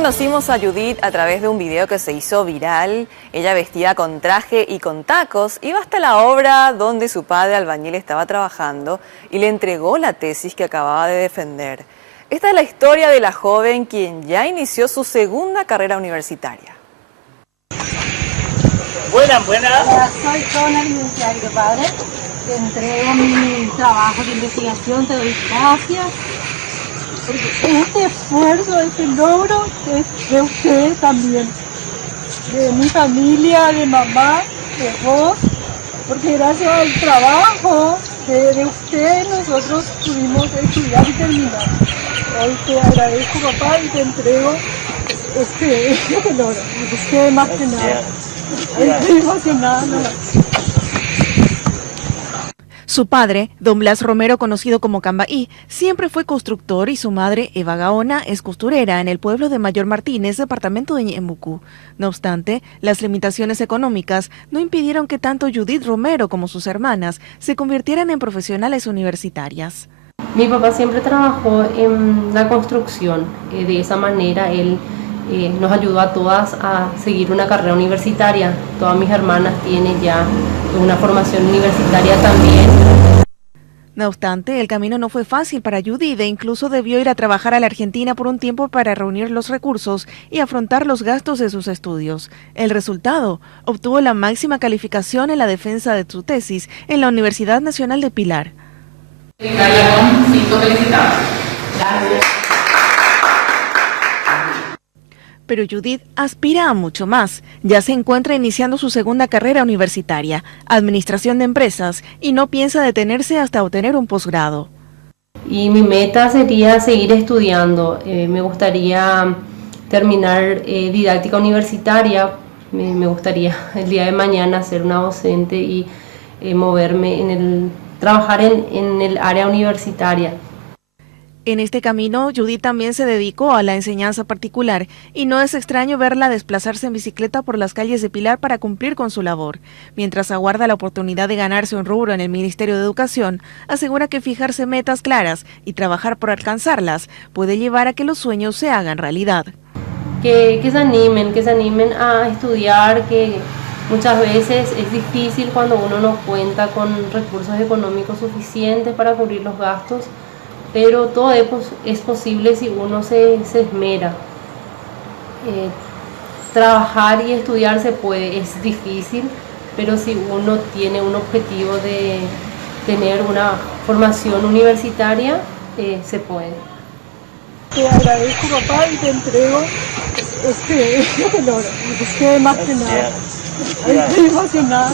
conocimos a Judith a través de un video que se hizo viral. Ella vestida con traje y con tacos iba hasta la obra donde su padre albañil estaba trabajando y le entregó la tesis que acababa de defender. Esta es la historia de la joven quien ya inició su segunda carrera universitaria. Buenas. Soy Donald, mi padre. Te entrego mi trabajo de investigación, te doy gracias. Porque este esfuerzo, este logro es de ustedes también, de mi familia, de mamá, de vos, porque gracias al trabajo de ustedes nosotros pudimos estudiar y terminar. Hoy te agradezco, papá, y te entrego este logro, de ustedes más que nada. Estoy emocionada. Su padre, don Blas Romero, conocido como Cambaí, siempre fue constructor y su madre, Eva Gaona, es costurera en el pueblo de Mayor Martínez, departamento de Ñeembucú. No obstante, las limitaciones económicas no impidieron que tanto Judith Romero como sus hermanas se convirtieran en profesionales universitarias. Mi papá siempre trabajó en la construcción, de esa manera él nos ayudó a todas a seguir una carrera universitaria. Todas mis hermanas tienen ya una formación universitaria también. No obstante, el camino no fue fácil para Judith e incluso debió ir a trabajar a la Argentina por un tiempo para reunir los recursos y afrontar los gastos de sus estudios. El resultado, obtuvo la máxima calificación en la defensa de su tesis en la Universidad Nacional de Pilar. Pero Judith aspira a mucho más. Ya se encuentra iniciando su segunda carrera universitaria, Administración de Empresas, y no piensa detenerse hasta obtener un posgrado. Y mi meta sería seguir estudiando. Me gustaría terminar didáctica universitaria. Me gustaría el día de mañana ser una docente y moverme trabajar en el área universitaria. En este camino, Judith también se dedicó a la enseñanza particular y no es extraño verla desplazarse en bicicleta por las calles de Pilar para cumplir con su labor. Mientras aguarda la oportunidad de ganarse un rubro en el Ministerio de Educación, asegura que fijarse metas claras y trabajar por alcanzarlas puede llevar a que los sueños se hagan realidad. Que se animen a estudiar, que muchas veces es difícil cuando uno no cuenta con recursos económicos suficientes para cubrir los gastos. Pero todo es posible si uno se esmera. Trabajar y estudiar se puede, es difícil, pero si uno tiene un objetivo de tener una formación universitaria, se puede. Te agradezco, papá, y te entrego este logro, de ustedes más que nada. Estoy emocionada.